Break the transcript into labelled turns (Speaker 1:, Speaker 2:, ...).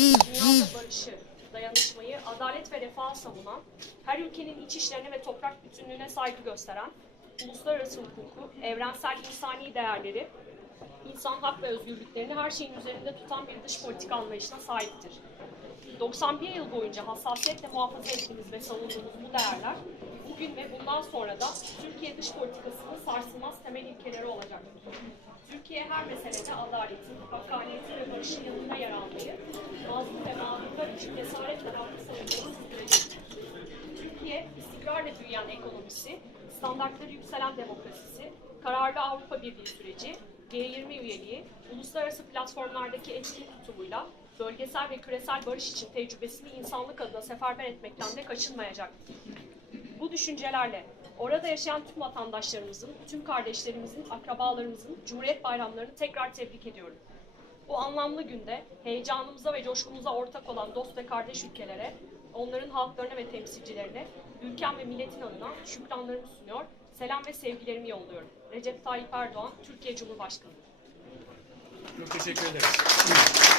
Speaker 1: dünyada barışı, dayanışmayı, adalet ve refahı savunan, her ülkenin iç işlerine ve toprak bütünlüğüne saygı gösteren, uluslararası hukuku, evrensel insani değerleri, insan hak ve özgürlüklerini her şeyin üzerinde tutan bir dış politika anlayışına sahiptir. 91 yıl boyunca hassasiyetle muhafaza ettiğimiz ve savunduğumuz bu değerler, bugün ve bundan sonra da Türkiye dış politikasının sarsılmaz temel ilkeleri olacaktır. Türkiye her meselede adaletin, hakkaniyetin ve barışın yanında yer almayı, cesaretle hakkı savunmayı sürdürecektir. Türkiye, istikrarla büyüyen ekonomisi, standartları yükselen demokrasisi, kararlı Avrupa Birliği süreci, G20 üyeliği, uluslararası platformlardaki etkin tutumuyla bölgesel ve küresel barış için tecrübesini insanlık adına seferber etmekten de kaçınmayacaktır. Bu düşüncelerle orada yaşayan tüm vatandaşlarımızın, tüm kardeşlerimizin, akrabalarımızın Cumhuriyet bayramlarını tekrar tebrik ediyorum. Bu anlamlı günde heyecanımıza ve coşkumuza ortak olan dost ve kardeş ülkelere, onların halklarına ve temsilcilerine, ülkem ve milletin adına şükranlarımı sunuyor, selam ve sevgilerimi yolluyorum. Recep Tayyip Erdoğan, Türkiye Cumhurbaşkanı.
Speaker 2: Çok teşekkür ederiz.